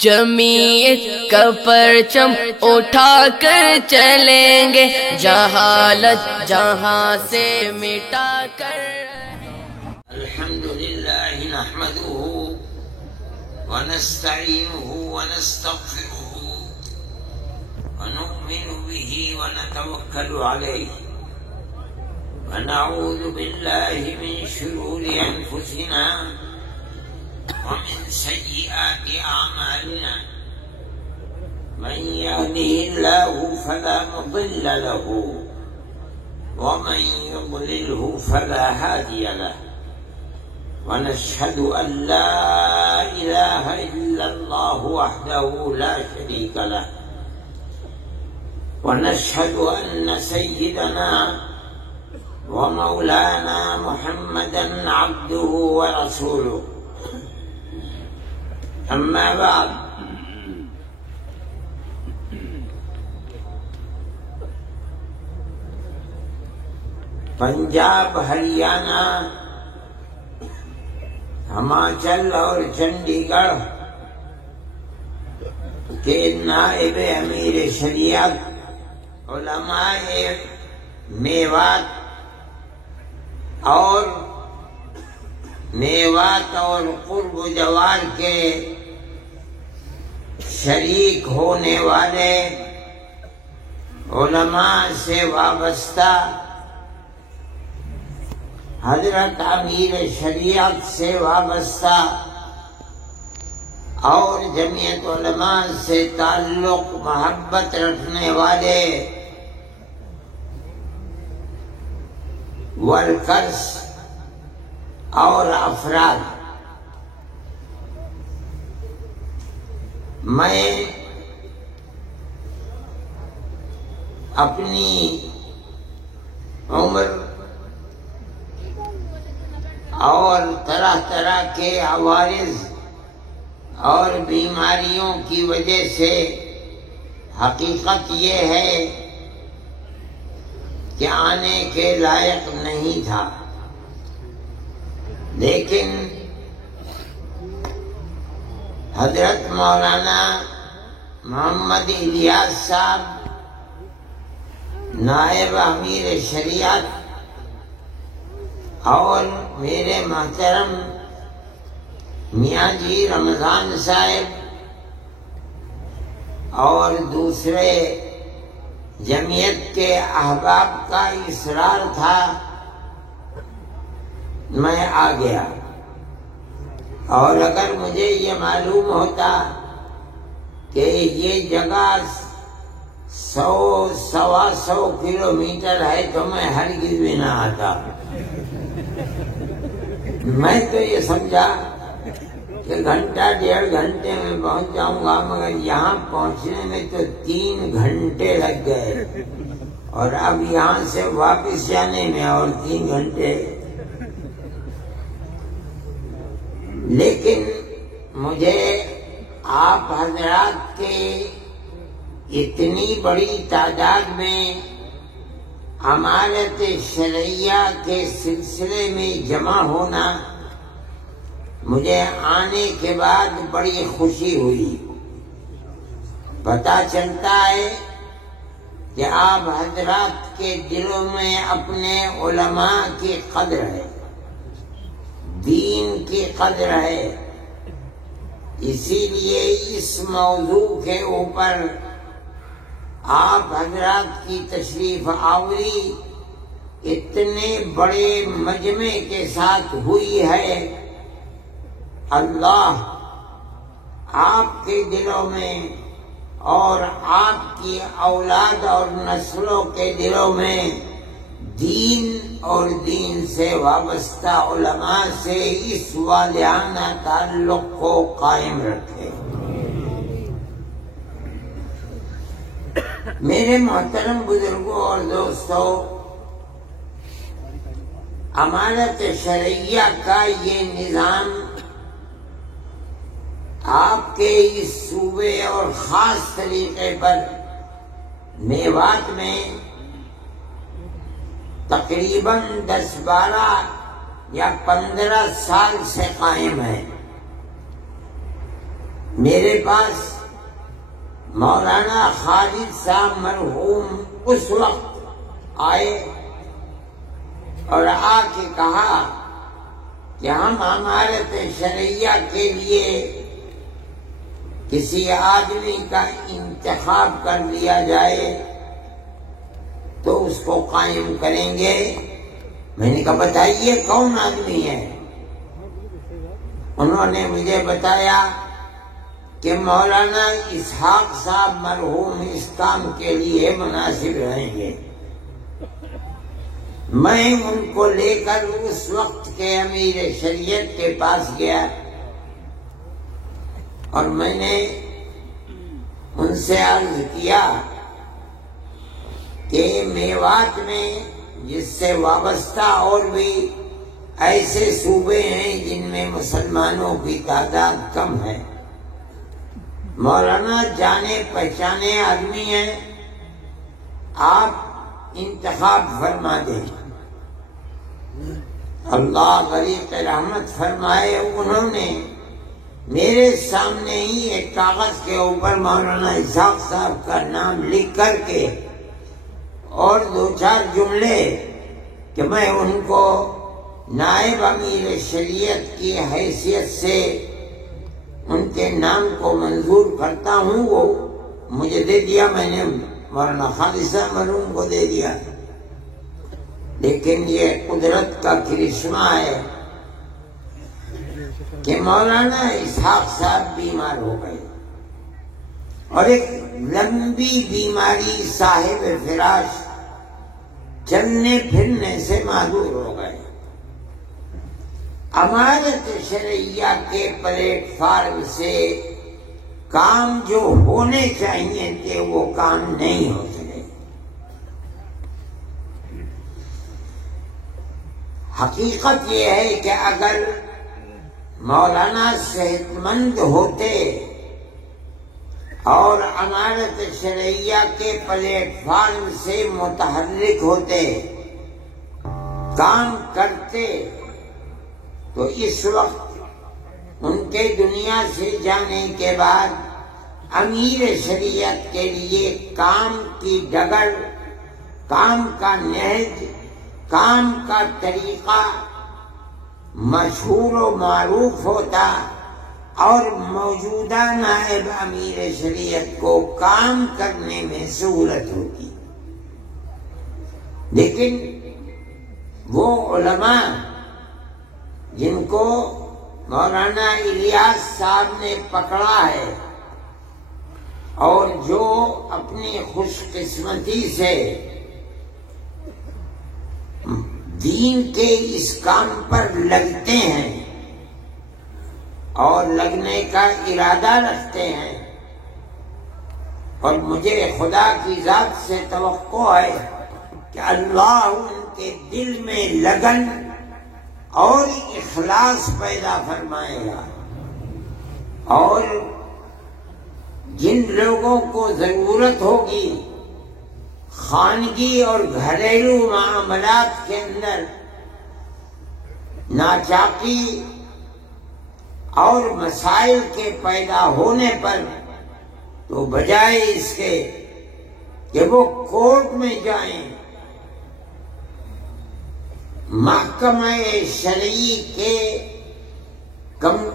جمعیت کا پرچم اٹھا کر چلیں گے، جہالت جہاں سے مٹا کر۔ الحمدللہ نحمده ونستعینه ونستغفره ونؤمن به ونتوکل علیہ ونعوذ باللہ من شرور انفسنا ومن سیئات اعمالنا من يهده الله فلا مضل له ومن يضلله فلا هادي له ونشهد أن لا إله إلا الله وحده لا شريك له ونشهد أن سيدنا ومولانا محمدا عبده ورسوله أما بعد پنجاب، ہریانہ، ہماچل اور چنڈی گڑھ کے نائب امیر شریعت علماء میوات اور قرب و جوار کے شریک ہونے والے علماء سے وابستہ حضرت امیر شریعت سے وابستہ اور جمعیت علماء سے تعلق محبت رکھنے والے ورکرز اور افراد، میں اپنی عمر اور طرح طرح کے عوارض اور بیماریوں کی وجہ سے حقیقت یہ ہے کہ آنے کے لائق نہیں تھا، لیکن حضرت مولانا محمد الیاس صاحب نائب امیر شریعت اور میرے محترم میاں جی رمضان صاحب اور دوسرے جمعیت کے احباب کا اصرار تھا، میں آ گیا۔ اور اگر مجھے یہ معلوم ہوتا کہ یہ جگہ 100-125 کلومیٹر ہے تو میں ہرگز بھی نہ آتا۔ میں تو یہ سمجھا کہ گھنٹہ 1.5 گھنٹے میں پہنچ جاؤں گا، مگر یہاں پہنچنے میں تو 3 گھنٹے لگ گئے، اور اب یہاں سے واپس جانے میں اور 3 گھنٹے۔ لیکن مجھے آپ حضرات کے اتنی بڑی تعداد میں امانت شرعیہ کے سلسلے میں جمع ہونا مجھے آنے کے بعد بڑی خوشی ہوئی۔ پتہ چلتا ہے کہ آپ حضرات کے دلوں میں اپنے علماء کی قدر ہے، دین کی قدر ہے، اسی لیے اس موضوع کے اوپر آپ حضرات کی تشریف آوری اتنے بڑے مجمع کے ساتھ ہوئی ہے۔ اللہ آپ کے دلوں میں اور آپ کی اولاد اور نسلوں کے دلوں میں دین اور دین سے وابستہ علماء سے اس والہانہ تعلق کو قائم رکھے۔ میرے محترم بزرگوں اور دوستوں، امانت شرعیہ کا یہ نظام آپ کے اس صوبے اور خاص طریقے پر میوات میں تقریباً 10-12 یا 15 سال سے قائم ہے۔ میرے پاس مولانا خالد صاحب مرحوم اس وقت آئے اور آ کے کہا کہ ہم امارت شرعیہ کے لیے کسی آدمی کا انتخاب کر لیا جائے تو اس کو قائم کریں گے۔ میں نے کہا بتائیے کون آدمی ہے؟ انہوں نے مجھے بتایا کہ مولانا اسحاق صاحب مرحوم اس کام کے لیے مناسب رہیں گے۔ میں ان کو لے کر اس وقت کے امیر شریعت کے پاس گیا اور میں نے ان سے عرض کیا کہ میوات میں جس سے وابستہ اور بھی ایسے صوبے ہیں جن میں مسلمانوں کی تعداد کم ہے، مولانا جانے پہچانے آدمی ہیں، آپ انتخاب فرما دیں۔ اللہ غریق رحمت فرمائے، انہوں نے میرے سامنے ہی ایک کاغذ کے اوپر مولانا اسحاق صاحب کا نام لکھ کر کے اور 2-4 جملے کہ میں ان کو نائب امیر شریعت کی حیثیت سے ان کے نام کو منظور کرتا ہوں، وہ مجھے دے دیا۔ میں نے مولانا خالد صاحب مرحوم کو دے دیا۔ لیکن یہ قدرت کا کرشمہ ہے کہ مولانا اسحاق صاحب بیمار ہو گئے اور ایک لمبی بیماری صاحب فراش، چلنے پھرنے سے معذور ہو گئے۔ امارت شرعیہ کے پلیٹ فارم سے کام جو ہونے چاہیے تھے وہ کام نہیں ہو سکے۔ حقیقت یہ ہے کہ اگر مولانا صحت مند ہوتے اور امارت شرعیہ کے پلیٹ فارم سے متحرک ہوتے، کام کرتے، تو اس وقت ان کے دنیا سے جانے کے بعد امیر شریعت کے لیے کام کی ڈگر، کام کا نہج، کام کا طریقہ مشہور و معروف ہوتا اور موجودہ نائب امیر شریعت کو کام کرنے میں سہولت ہوتی۔ لیکن وہ علماء جن کو مولانا الیاس صاحب نے پکڑا ہے اور جو اپنی خوش قسمتی سے دین کے اس کام پر لگتے ہیں اور لگنے کا ارادہ رکھتے ہیں، اور مجھے خدا کی ذات سے توقع ہے کہ اللہ ان کے دل میں لگن اور اخلاص پیدا فرمائے گا، اور جن لوگوں کو ضرورت ہوگی خانگی اور گھریلو معاملات کے اندر ناچاکی اور مسائل کے پیدا ہونے پر، تو بجائے اس کے کہ وہ کورٹ میں جائیں، محکمہ شرعی کے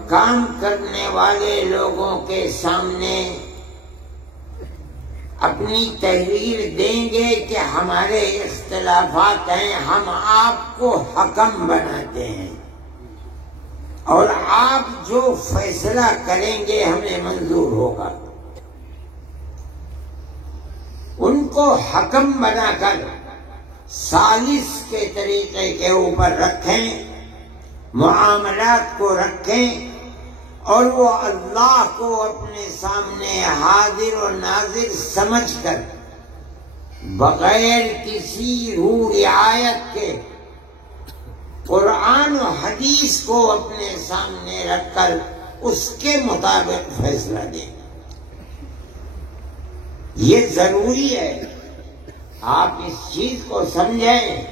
کام کرنے والے لوگوں کے سامنے اپنی تحریر دیں گے کہ ہمارے اختلافات ہیں، ہم آپ کو حکم بناتے ہیں اور آپ جو فیصلہ کریں گے ہمیں منظور ہوگا۔ ان کو حکم بنا کر ثالث کے طریقے کے اوپر رکھیں، معاملات کو رکھیں، اور وہ اللہ کو اپنے سامنے حاضر و ناظر سمجھ کر بغیر کسی روح رعایت کے قرآن و حدیث کو اپنے سامنے رکھ کر اس کے مطابق فیصلہ دیں۔ یہ ضروری ہے آپ اس چیز کو سمجھیں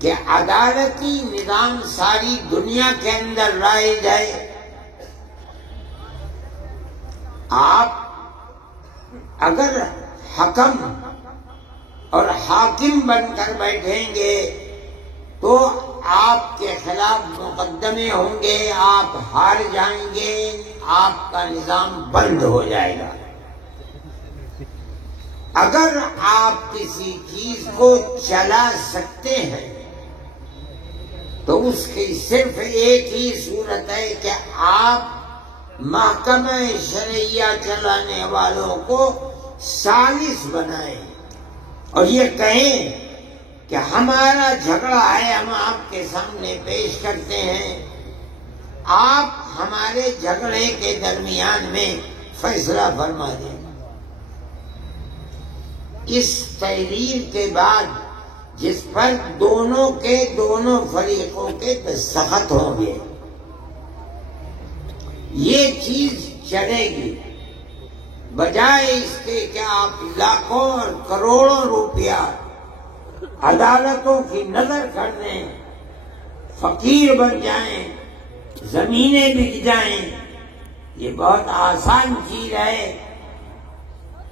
کہ عدالتی نظام ساری دنیا کے اندر رائج ہے، آپ اگر حکم اور حاکم بن کر بیٹھیں گے تو آپ کے خلاف مقدمے ہوں گے، آپ ہار جائیں گے، آپ کا نظام بند ہو جائے گا۔ اگر آپ کسی چیز کو چلا سکتے ہیں تو اس کی صرف ایک ہی صورت ہے کہ آپ محکمہ شرعیہ چلانے والوں کو ثالث بنائیں اور یہ کہیں کہ ہمارا جھگڑا ہے، ہم آپ کے سامنے پیش کرتے ہیں، آپ ہمارے جھگڑے کے درمیان میں فیصلہ فرما دیں۔ اس تحریر کے بعد جس پر دونوں فریقوں کے دستخط ہوں گے یہ چیز چلے گی، بجائے اس کے کہ آپ لاکھوں اور کروڑوں روپیہ عدالتوں کی نظر کر دیں، فقیر بن جائیں، زمینیں بک جائیں۔ یہ بہت آسان چیز ہے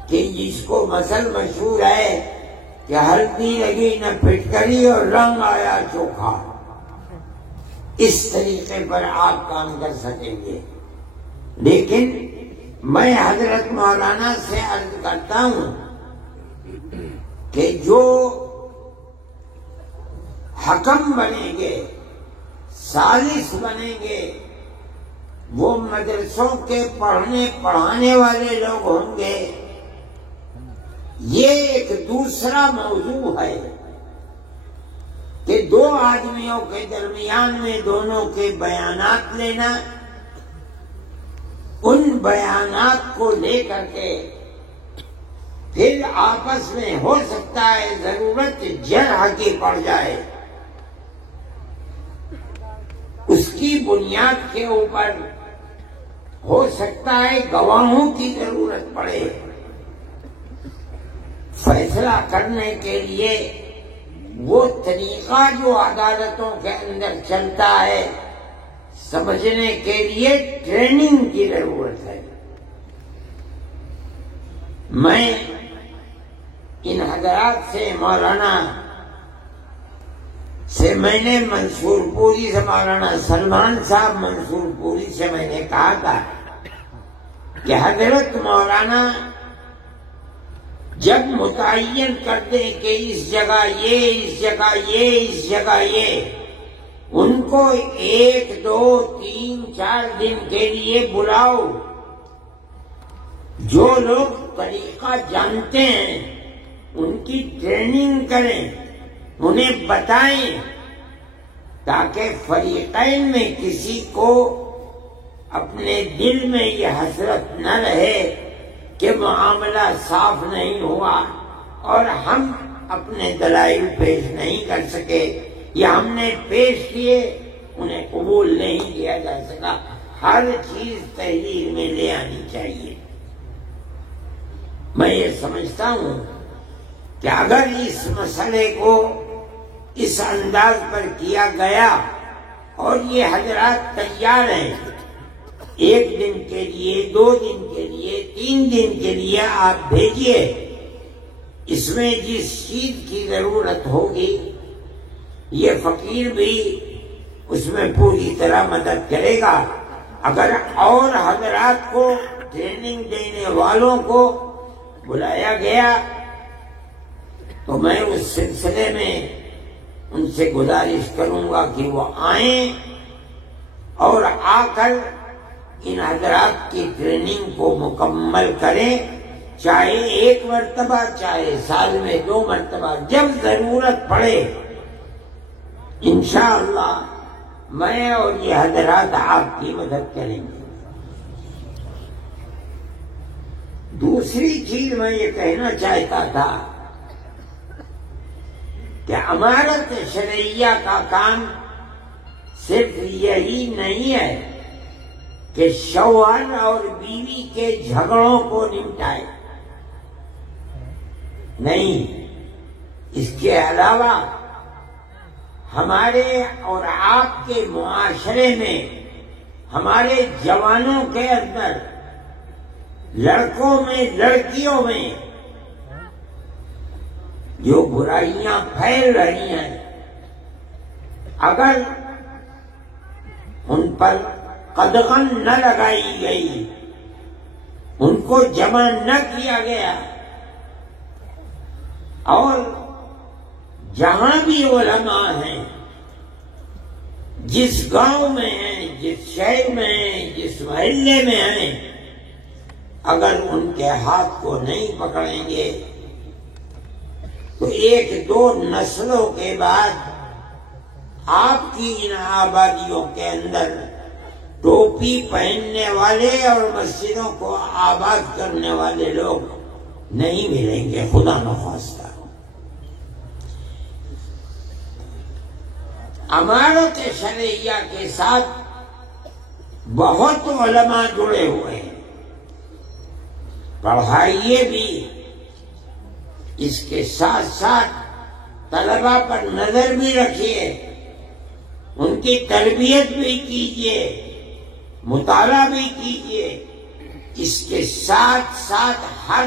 کہ جس کو مثل مشہور ہے کہ ہلدی لگی نہ پھٹکری اور رنگ آیا چوکھا، اس طریقے پر آپ کام کر سکیں گے۔ لیکن میں حضرت مولانا سے عرض کرتا ہوں کہ جو حکم بنیں گے، ثالث بنیں گے، وہ مدرسوں کے پڑھانے والے لوگ ہوں گے۔ یہ ایک دوسرا موضوع ہے کہ دو آدمیوں کے درمیان میں دونوں کے بیانات لینا، ان بیانات کو لے کر کے پھر آپس میں ہو سکتا ہے ضرورت جرح کی پڑ جائے، اس کی بنیاد کے اوپر ہو سکتا ہے گواہوں کی ضرورت پڑے۔ فیصلہ کرنے کے لیے وہ طریقہ جو عدالتوں کے اندر چلتا ہے سمجھنے کے لیے ٹریننگ کی ضرورت ہے۔ میں ان حضرات سے مولانا سے میں نے منصور پوری سے مولانا سلمان صاحب منصور پوری سے میں نے کہا تھا کہ حضرت مولانا جب متعین کر دیں کہ اس جگہ یہ، اس جگہ یہ، اس جگہ یہ، ان کو 1 2 3 4 دن کے لیے بلاؤ، جو لوگ طریقہ جانتے ہیں ان کی ٹریننگ کریں، انہیں بتائیں، تاکہ فریقین میں کسی کو اپنے دل میں یہ حسرت نہ رہے کہ معاملہ صاف نہیں ہوا اور ہم اپنے دلائل پیش نہیں کر سکے، یا ہم نے پیش کیے انہیں قبول نہیں کیا جا سکا۔ ہر چیز تحریر میں لے آنی چاہیے۔ میں یہ سمجھتا ہوں کہ اگر اس مسئلے کو اس انداز پر کیا گیا اور یہ حضرات تیار ہیں 1 دن کے لیے، 2 دن کے لیے، 3 دن کے لیے آپ بھیجیے، اس میں جس چیز کی ضرورت ہوگی یہ فقیر بھی اس میں پوری طرح مدد کرے گا۔ اگر اور حضرات کو ٹریننگ دینے والوں کو بلایا گیا تو میں اس سلسلے میں ان سے گزارش کروں گا کہ وہ آئیں اور آ کر ان حضرات کی ٹریننگ کو مکمل کریں، چاہے 1 مرتبہ، چاہے سال میں 2 مرتبہ، جب ضرورت پڑے انشاءاللہ میں اور یہ حضرات آپ کی مدد کریں گے۔ دوسری چیز میں یہ کہنا چاہتا تھا کہ امارت شرعیہ کا کام صرف یہی نہیں ہے کہ شوہر اور بیوی کے جھگڑوں کو نمٹائے، نہیں، اس کے علاوہ ہمارے اور آپ کے معاشرے میں ہمارے جوانوں کے اندر لڑکوں میں لڑکیوں میں جو برائیاں پھیل رہی ہیں، اگر ان پر قدغن نہ لگائی گئی، ان کو جمع نہ کیا گیا، اور جہاں بھی علماء ہیں، جس گاؤں میں ہیں، جس شہر میں ہیں، جس محلے میں ہیں، اگر ان کے ہاتھ کو نہیں پکڑیں گے تو ایک دو نسلوں کے بعد آپ کی ان آبادیوں کے اندر ٹوپی پہننے والے اور مسجدوں کو آباد کرنے والے لوگ نہیں ملیں گے، خدا نخواستہ۔ امارت شرعیہ کے ساتھ بہت علماء جڑے ہوئے ہیں، پڑھائیے بھی، اس کے ساتھ ساتھ طلباء پر نظر بھی رکھیے، ان کی تربیت بھی کیجیے، مطالعہ بھی کیجیے۔ اس کے ساتھ ساتھ ہر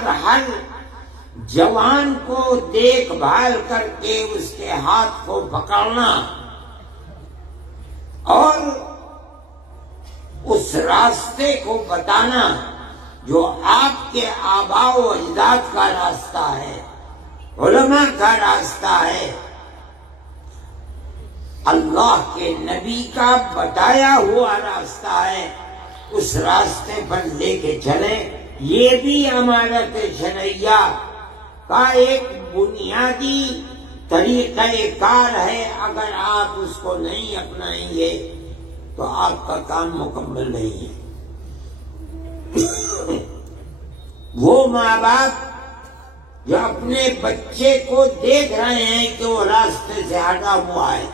جوان کو دیکھ بھال کر کے اس کے ہاتھ کو پکڑنا اور اس راستے کو بتانا جو آپ کے آباء و اجداد کا راستہ ہے، علماء کا راستہ ہے، اللہ کے نبی کا بتایا ہوا راستہ ہے، اس راستے پر لے کے چلیں۔ یہ بھی امارت شرعیہ کا ایک بنیادی طریقہ کار ہے۔ اگر آپ اس کو نہیں اپنائیں گے تو آپ کا کام مکمل نہیں ہے۔ وہ ماں باپ جو اپنے بچے کو دیکھ رہے ہیں کہ وہ راستے سے ہٹا ہوا ہے،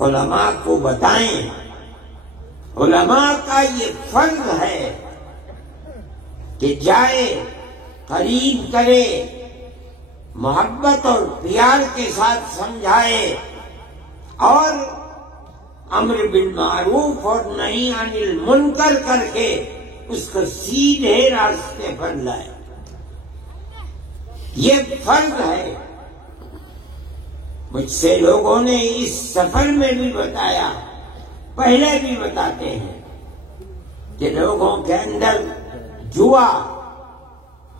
علماء کو بتائیں۔ علماء کا یہ فرض ہے کہ جائے، قریب کرے، محبت اور پیار کے ساتھ سمجھائے، اور امر بالمعروف اور نہی عن المنکر کر کے اس کو سیدھے راستے پر لائے۔ یہ فرض ہے۔ مجھ سے لوگوں نے اس سفر میں بھی بتایا، پہلے بھی بتاتے ہیں کہ لوگوں کے اندر جوا،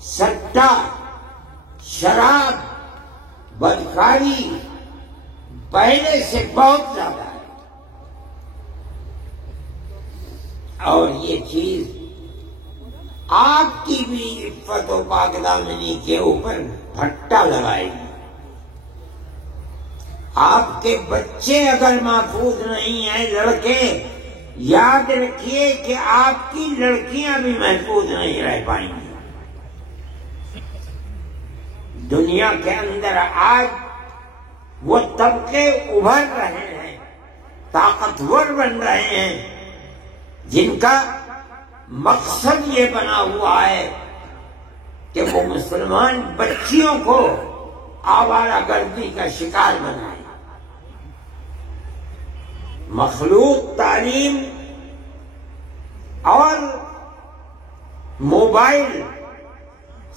سٹا، شراب، بدکاری پہلے سے بہت زیادہ ہے، اور یہ چیز آپ کی بھی عفت و پاک دامنی کے اوپر پھٹا لگائے گی۔ آپ کے بچے اگر محفوظ نہیں ہیں، لڑکے، یاد رکھیے کہ آپ کی لڑکیاں بھی محفوظ نہیں رہ پائیں گی۔ دنیا کے اندر آج وہ طبقے ابھر رہے ہیں، طاقتور بن رہے ہیں، جن کا مقصد یہ بنا ہوا ہے کہ وہ مسلمان بچیوں کو آوارہ گردی کا شکار بنائیں۔ مخلوط تعلیم اور موبائل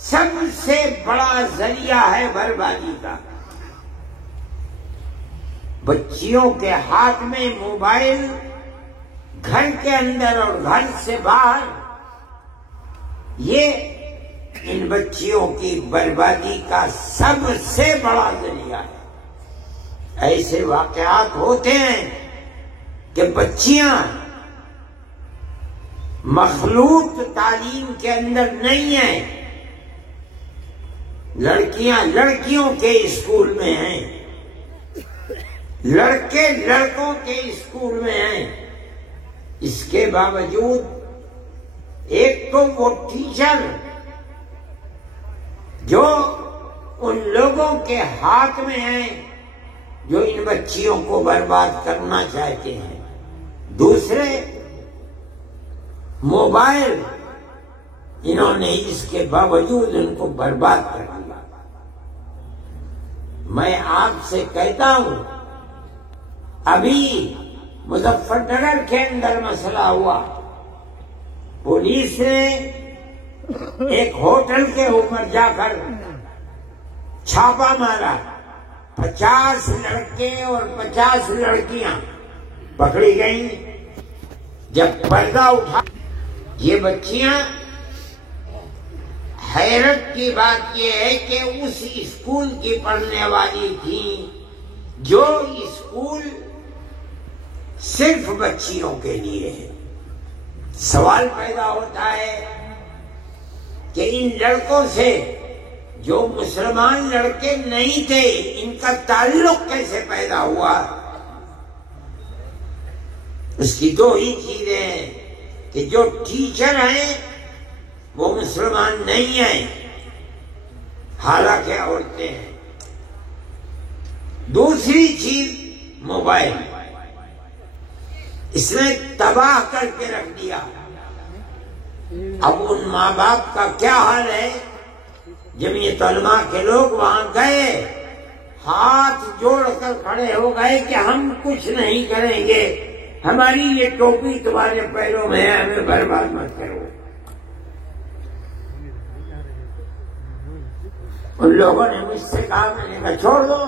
سب سے بڑا ذریعہ ہے بربادی کا۔ بچیوں کے ہاتھ میں موبائل، گھر کے اندر اور گھر سے باہر، یہ ان بچیوں کی بربادی کا سب سے بڑا ذریعہ ہے۔ ایسے واقعات ہوتے ہیں کہ بچیاں مخلوط تعلیم کے اندر نہیں ہیں، لڑکیاں لڑکیوں کے اسکول میں ہیں، لڑکے لڑکوں کے اسکول میں ہیں۔ اس کے باوجود ایک تو وہ ٹیچر جو ان لوگوں کے ہاتھ میں ہیں جو ان بچیوں کو برباد کرنا چاہتے ہیں، دوسرے موبائل، انہوں نے اس کے باوجود ان کو برباد کر دیا۔ میں آپ سے کہتا ہوں، ابھی مظفر نگر کے اندر مسئلہ ہوا، پولیس نے ایک ہوٹل کے اوپر جا کر چھاپا مارا، 50 لڑکے اور 50 لڑکیاں پکڑی گئیں۔ جب پردہ اٹھا، یہ بچیاں، حیرت کی بات یہ ہے کہ اس اسکول کی پڑھنے والی تھیں جو اسکول صرف بچیوں کے لیے ہے۔ سوال پیدا ہوتا ہے کہ ان لڑکوں سے جو مسلمان لڑکے نہیں تھے، ان کا تعلق کیسے پیدا ہوا؟ اس کی دو ہی چیزیں ہیں کہ جو ٹیچر ہیں وہ مسلمان نہیں ہیں، حالانکہ عورتیں ہیں۔ دوسری چیز موبائل، اس نے تباہ کر کے رکھ دیا۔ اب ان ماں باپ کا کیا حال ہے؟ جمعیت علماء کے لوگ وہاں گئے، ہاتھ جوڑ کر کھڑے ہو گئے کہ ہم کچھ نہیں کریں گے، ہماری یہ ٹوپی تمہارے پیروں میں ہے، ہمیں برباد مت کرو۔ ان لوگوں نے مجھ سے کہا، میں نے کہا چھوڑ دو۔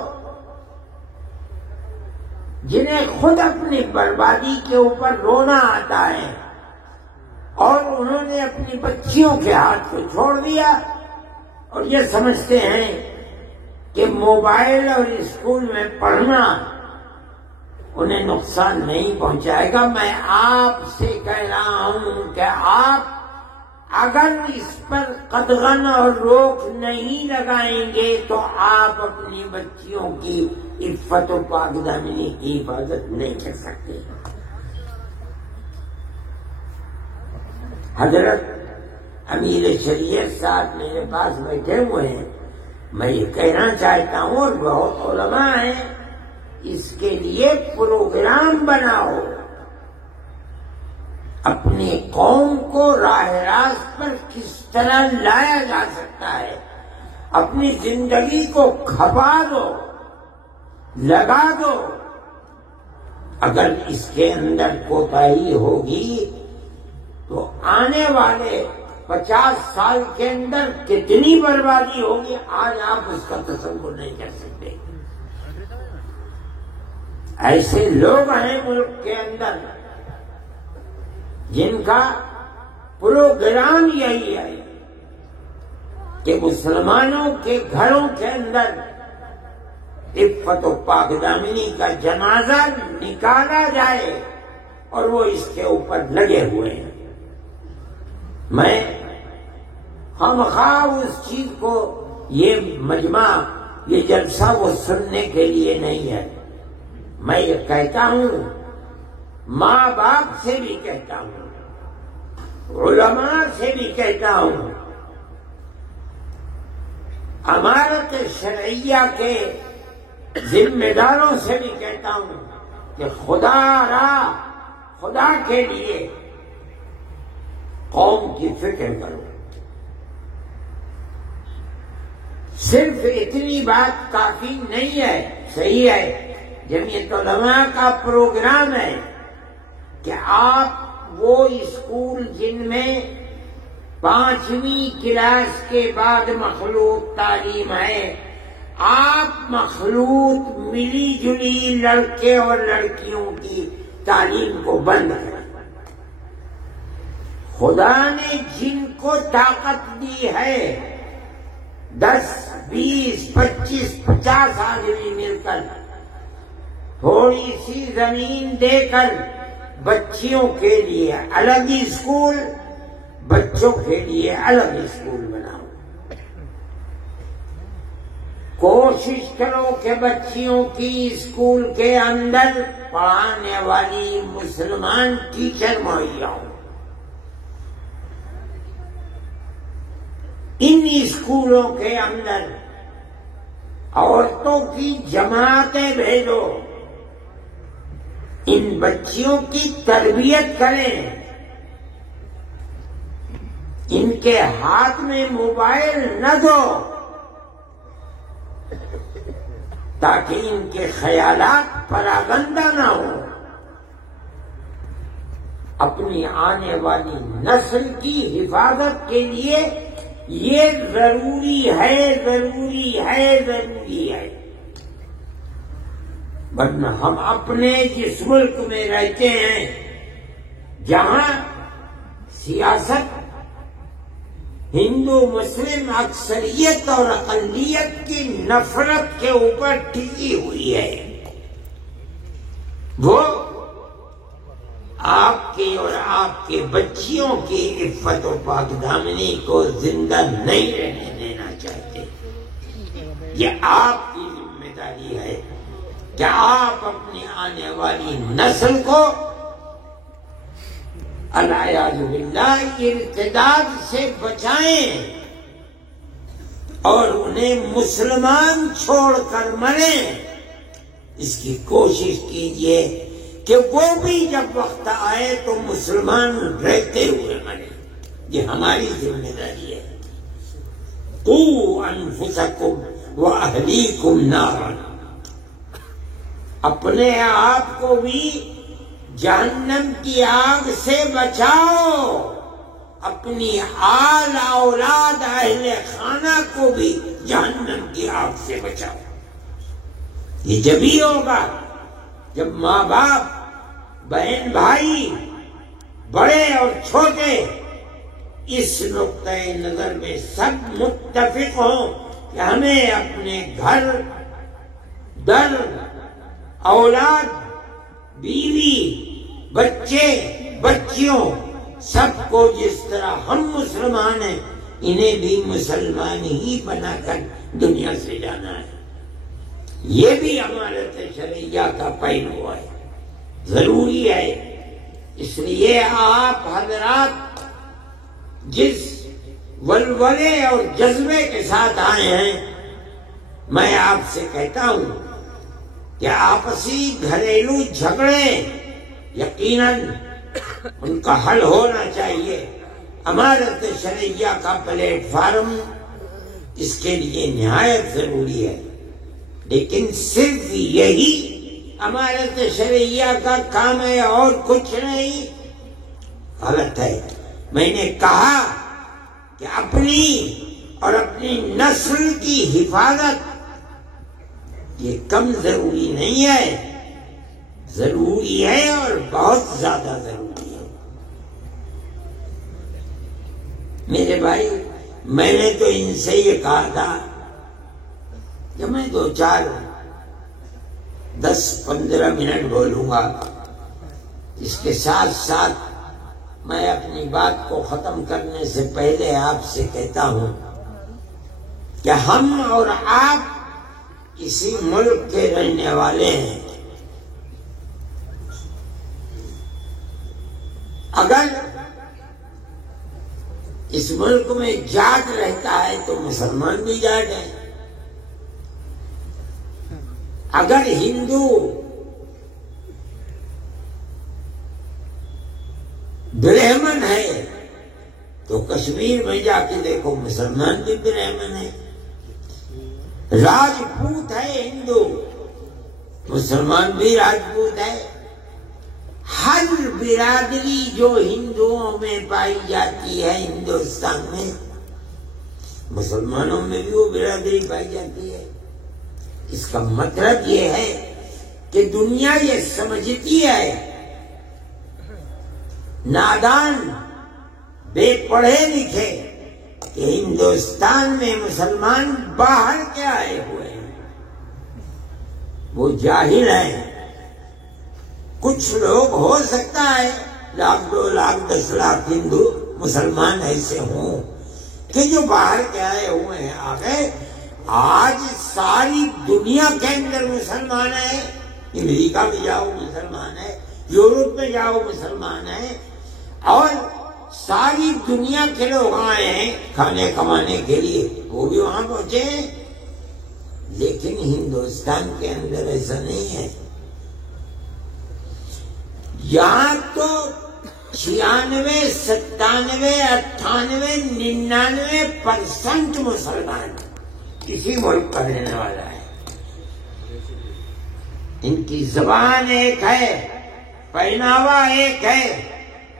جنہیں خود اپنی بربادی کے اوپر رونا آتا ہے اور انہوں نے اپنی بچیوں کے ہاتھ کو چھوڑ دیا اور یہ سمجھتے ہیں کہ موبائل اور اسکول میں پڑھنا انہیں نقصان نہیں پہنچائے گا۔ میں آپ سے کہہ رہا ہوں کہ آپ اگر اس پر قدغن اور روک نہیں لگائیں گے تو آپ اپنی بچیوں کی عفت و پاک دامنی کی حفاظت نہیں کر سکتے۔ حضرت امیر شریعت صاحب میرے پاس بیٹھے ہوئے ہیں، میں یہ کہنا چاہتا ہوں، اور بہت علماء ہیں، اس کے لیے پروگرام بناؤ، اپنی قوم کو راہ راست پر کس طرح لایا جا سکتا ہے، اپنی زندگی کو کھپا دو، لگا دو۔ اگر اس کے اندر کوتاہی ہوگی تو آنے والے 50 سال کے اندر کتنی بربادی ہوگی، آج آپ اس کا تصور نہیں کر سکتے۔ ایسے لوگ ہیں ملک کے اندر جن کا پروگرام یہی ہے کہ مسلمانوں کے گھروں کے اندر عفت و پاک دامنی کا جنازہ نکالا جائے، اور وہ اس کے اوپر لگے ہوئے ہیں۔ میں خواہ اس چیز کو، یہ مجمع، یہ جلسہ وہ سننے کے لیے نہیں ہے، میں یہ کہتا ہوں، ماں باپ سے بھی کہتا ہوں، علماء سے بھی کہتا ہوں، امارت شرعیہ کے ذمہ داروں سے بھی کہتا ہوں کہ خدا کے لیے قوم کی فکر کرو۔ صرف اتنی بات کافی نہیں ہے، صحیح ہے، جمعیت علماء کا پروگرام ہے کہ آپ وہ اسکول جن میں 5ویں کلاس کے بعد مخلوط تعلیم ہے، آپ مخلوط ملی جلی لڑکے اور لڑکیوں کی تعلیم کو بند کریں۔ خدا نے جن کو طاقت دی ہے، 10 20 25 50 آدمی مل کر تھوڑی سی زمین دے کر بچیوں کے لیے الگ اسکول، بچوں کے لیے الگ اسکول بناؤ۔ کوشش کرو کہ بچیوں کی اسکول کے اندر پڑھانے والی مسلمان ٹیچر مہیا ہوں۔ ان اسکولوں کے اندر عورتوں کی جماعتیں بھیجو، ان بچیوں کی تربیت کریں، ان کے ہاتھ میں موبائل نہ دو تاکہ ان کے خیالات پراگندہ نہ ہوں۔ اپنی آنے والی نسل کی حفاظت کے لیے یہ ضروری ہے، ضروری ہے، ضروری ہے۔ ورنہ ہم اپنے جس ملک میں رہتے ہیں جہاں سیاست ہندو مسلم اکثریت اور اقلیت کی نفرت کے اوپر ٹکی ہوئی ہے، وہ آپ کی اور آپ کے بچیوں کی عفت و پاک دامنی کو زندہ نہیں رہنے دینا چاہتے۔ یہ آپ کی ذمہ داری ہے کہ آپ اپنی آنے والی نسل کو العیاذ باللہ ارتداد سے بچائیں اور انہیں مسلمان چھوڑ کر مریں۔ اس کی کوشش کیجئے کہ وہ بھی جب وقت آئے تو مسلمان رہتے ہوئے مریں۔ یہ ہماری ذمہ داری ہے۔ قوا انفسکم واہلیکم نارا، اپنے آپ کو بھی جہنم کی آگ سے بچاؤ، اپنی آل اولاد اہل خانہ کو بھی جہنم کی آگ سے بچاؤ۔ یہ جبھی ہوگا جب ماں باپ، بہن بھائی، بڑے اور چھوٹے اس نقطۂ نظر میں سب متفق ہوں کہ ہمیں اپنے گھر، در، اولاد، بیوی، بچے، بچیوں سب کو جس طرح ہم مسلمان ہیں انہیں بھی مسلمان ہی بنا کر دنیا سے جانا ہے۔ یہ بھی امانت شرعیہ کا پہلو ہے، ضروری ہے۔ اس لیے آپ حضرات جس ولولے اور جذبے کے ساتھ آئے ہیں، میں آپ سے کہتا ہوں کہ آپسی گھریلو جھگڑے یقیناً ان کا حل ہونا چاہیے۔ امانت شرعیہ کا پلیٹ فارم اس کے لیے نہایت ضروری ہے، لیکن صرف یہی امانت شرعیہ کا کام ہے اور کچھ نہیں، غلط ہے۔ میں نے کہا کہ اپنی اور اپنی نسل کی حفاظت یہ کم ضروری نہیں ہے، ضروری ہے اور بہت زیادہ ضروری ہے۔ میرے بھائی، میں نے تو ان سے یہ کہا تھا کہ میں 10-15 منٹ بولوں گا، اس کے ساتھ ساتھ میں اپنی بات کو ختم کرنے سے پہلے آپ سے کہتا ہوں کہ ہم اور آپ اسی ملک کے رہنے والے ہیں۔ اگر اس ملک میں جاٹ رہتا ہے تو مسلمان بھی جاٹ ہے، اگر ہندو برہمن ہے تو کشمیر میں جا کے دیکھو مسلمان بھی برہمن ہے، راجپوت ہے ہندو، مسلمان بھی راجپوت ہے۔ ہر برادری جو ہندوؤں میں پائی جاتی ہے ہندوستان میں، مسلمانوں میں بھی وہ برادری پائی جاتی ہے۔ اس کا مطلب یہ ہے کہ دنیا یہ سمجھتی ہے، نادان، بے پڑھے لکھے، کہ ہندوستان میں مسلمان باہر کے آئے ہوئے ہیں، وہ جاہل ہیں۔ کچھ لوگ ہو سکتا ہے 1,00,000 2 لاکھ 10 لاکھ ہندو مسلمان ایسے ہوں کہ جو باہر کے آئے ہوئے ہیں، آ گئے۔ آج ساری دنیا کے اندر مسلمان ہیں، امریکہ میں جاؤ مسلمان ہے، یورپ میں جاؤ مسلمان ہے، اور ساری دنیا کے لوگ آئے ہیں کھانے کمانے کے لیے، وہ بھی وہاں پہنچے ہیں۔ لیکن ہندوستان کے اندر ایسا نہیں ہے۔ یہاں تو 96, 97, 98, 99% مسلمان کسی ملک کا رہنے والا ہے۔ ان کی زبان ایک ہے، پہناوا ایک ہے،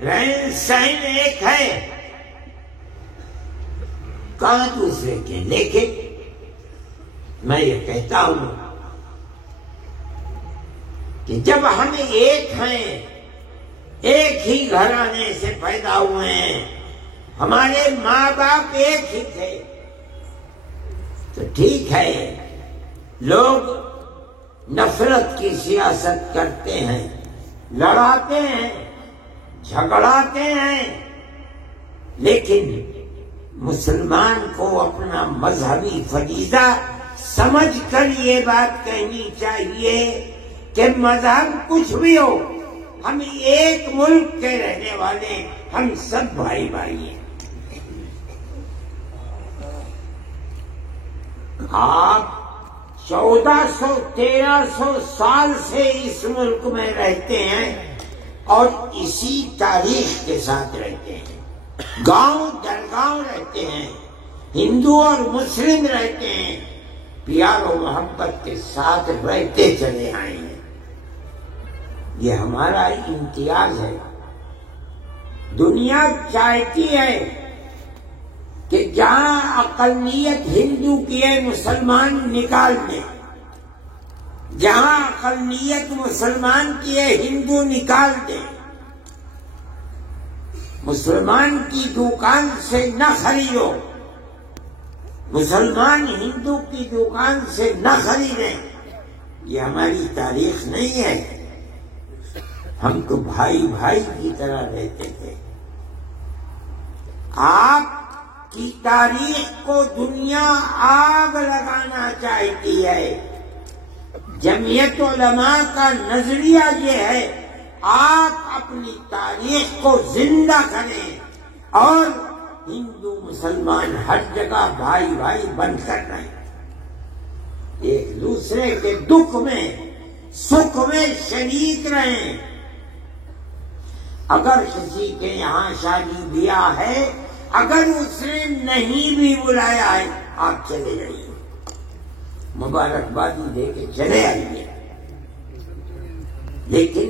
رہن سہن ایک ہے، کہاں دوسرے کے. لیکن میں یہ کہتا ہوں کہ جب ہم ایک ہیں، ایک ہی گھرانے سے پیدا ہوئے ہیں، ہمارے ماں باپ ایک ہی تھے، تو ٹھیک ہے. لوگ نفرت کی سیاست کرتے ہیں، لڑاتے ہیں، جھگڑاتے ہیں، لیکن مسلمان کو اپنا مذہبی فریضہ سمجھ کر یہ بات کہنی چاہیے کہ مذہب کچھ بھی ہو، ہم ایک ملک کے رہنے والے ہیں، ہم سب بھائی بھائی ہیں. آپ 1400-1300 سال سے اس ملک میں رہتے ہیں اور اسی تاریخ کے ساتھ رہتے ہیں. گاؤں در گاؤں رہتے ہیں، ہندو اور مسلم رہتے ہیں، پیار و محبت کے ساتھ رہتے چلے آئے ہیں. یہ ہمارا امتیاز ہے. دنیا چاہتی ہے کہ جہاں اقلیت ہندو کی ہے مسلمان نکال دیں، جہاں اقلیت مسلمان کی ہے ہندو نکال دیں. مسلمان کی دکان سے نہ خریدو، مسلمان ہندو کی دکان سے نہ خریدیں. یہ ہماری تاریخ نہیں ہے. ہم تو بھائی بھائی کی طرح رہتے تھے. آپ کی تاریخ کو دنیا آگ لگانا چاہتی ہے. جمعیت علماء کا نظریہ یہ ہے آپ اپنی تاریخ کو زندہ کریں اور ہندو مسلمان ہر جگہ بھائی بھائی بن کر رہیں، ایک دوسرے کے دکھ میں سکھ میں شریک رہیں. اگر کسی کے یہاں شادی بیاہ ہے، اگر اس نے نہیں بھی بلایا ہے، آپ چلے جائیے، مبارکبادی دے کے چلے آئیے. لیکن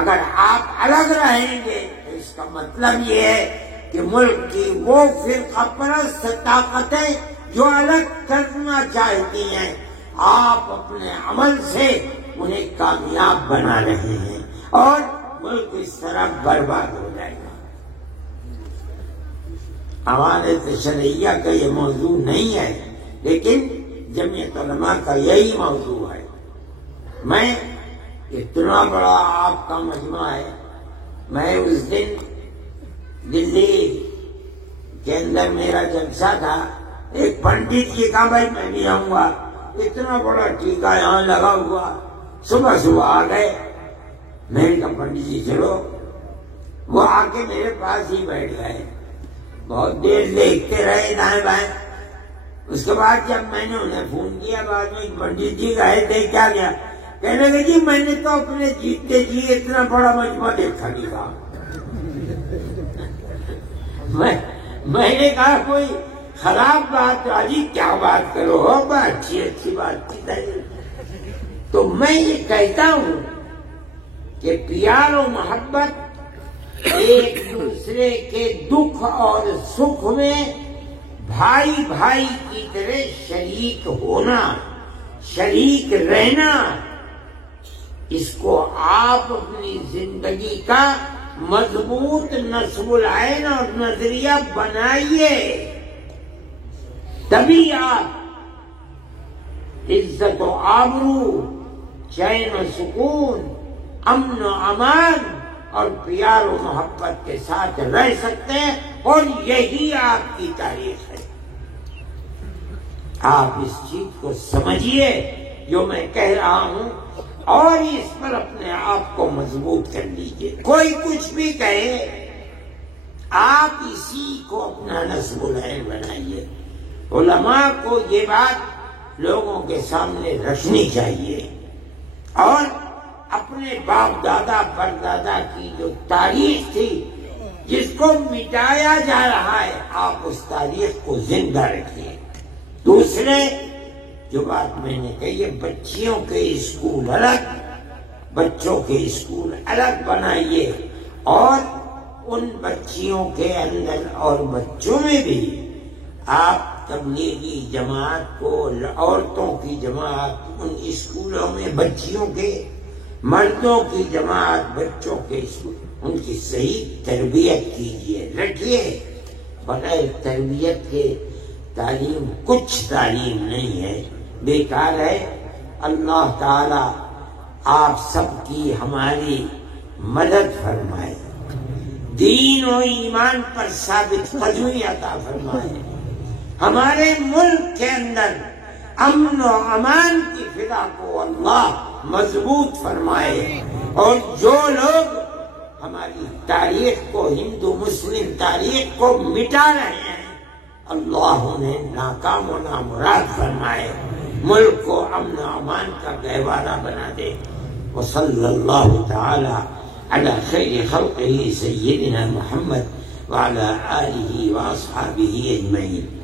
اگر آپ الگ رہیں گے تو اس کا مطلب یہ ہے کہ ملک کی وہ فرقہ پرست طاقتیں جو الگ کرنا چاہتی ہیں، آپ اپنے عمل سے انہیں کامیاب بنا رہے ہیں اور ملک اس طرح برباد ہو جائے گا. ہمارے تشریعیہ کا یہ موضوع نہیں ہے، لیکن جمعیت علماء کا یہی موضوع ہے. میں اتنا بڑا آپ کا مجمع ہے، میں اس دن دلی کے اندر میرا جلسہ تھا، ایک پنڈت جی کہا بھائی میں بھی آؤں گا. اتنا بڑا ٹیکا یہاں لگا ہوا، صبح صبح آ گئے. میں نے کہا پنڈت جی چلو. وہ آ کے میرے پاس ہی بیٹھ گئے، بہت دیر دیکھتے رہے دائیں بائیں. اس کے بعد جب میں نے انہیں فون کیا بعد میں پنڈت جی گئے تھے کیا گیا، کہنے لگے جی میں نے تو اپنے جیتے جی اتنا بڑا مجمع دیکھا نہیں تھا. میں نے کہا کوئی خراب بات آجی کیا بات کرو ہو، اچھی بات کی تھی. تو میں یہ کہتا ہوں کہ پیار و محبت، ایک دوسرے کے دکھ اور سکھ میں بھائی بھائی کی طرح شریک ہونا، شریک رہنا، اس کو آپ اپنی زندگی کا مضبوط نصب العین اور نظریہ بنائیے. تبھی آپ عزت و آبرو، چین و سکون، امن و امان اور پیار و محبت کے ساتھ رہ سکتے ہیں، اور یہی آپ کی تاریخ ہے. آپ اس چیز کو سمجھیے جو میں کہہ رہا ہوں، اور اس پر اپنے آپ کو مضبوط کر لیجیے. کوئی کچھ بھی کہے، آپ اسی کو اپنا نصب العین بنائیے. علماء کو یہ بات لوگوں کے سامنے رکھنی چاہیے، اور اپنے باپ دادا پردادا کی جو تاریخ تھی جس کو مٹایا جا رہا ہے، آپ اس تاریخ کو زندہ رکھیے. دوسرے جو بات میں نے کہی ہے، بچیوں کے اسکول الگ، بچوں کے اسکول الگ بنائیے، اور ان بچیوں کے اندر اور بچوں میں بھی آپ تبلیغی جماعت کو، عورتوں کی جماعت ان اسکولوں میں، بچیوں کے، مردوں کی جماعت بچوں کے اسکول، ان کی صحیح تربیت کیجیے، رکھیے۔ بغیر تربیت کے تعلیم کچھ تعلیم نہیں ہے، بیکار ہے۔ اللہ تعالی آپ سب کی ہماری مدد فرمائے، دین و ایمان پر ثابت قدمی عطا فرمائے، ہمارے ملک کے اندر امن و امان کی فضا کو اللہ مضبوط فرمائے، اور جو لوگ ہماری تاریخ کو، ہندو مسلم تاریخ کو مٹا رہے ہیں، اللہ انہیں ناکام و نامراد فرمائے، ملک کو امن و امان کا گہوارہ بنا دے۔ وصلی اللہ تعالی علی خیر خلقہ سیدنا محمد وعلی آلہ واصحابہ اجمعین۔